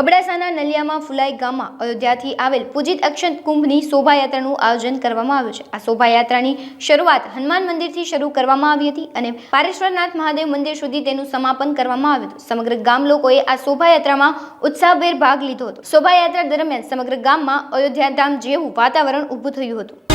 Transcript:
અબડાસાના નલિયામાં ફુલાઈ ગામમાં અયોધ્યાથી આવેલ પૂજિત અક્ષત કુંભની શોભાયાત્રાનું આયોજન કરવામાં આવ્યું છે. આ શોભાયાત્રાની શરૂઆત હનુમાન મંદિરથી શરૂ કરવામાં આવી હતી અને પારેશ્વરનાથ મહાદેવ મંદિર સુધી તેનું સમાપન કરવામાં આવ્યું હતું. સમગ્ર ગામ લોકોએ આ શોભાયાત્રામાં ઉત્સાહભેર ભાગ લીધો હતો. શોભાયાત્રા દરમિયાન સમગ્ર ગામમાં અયોધ્યા ધામ જેવું વાતાવરણ ઊભું થયું હતું.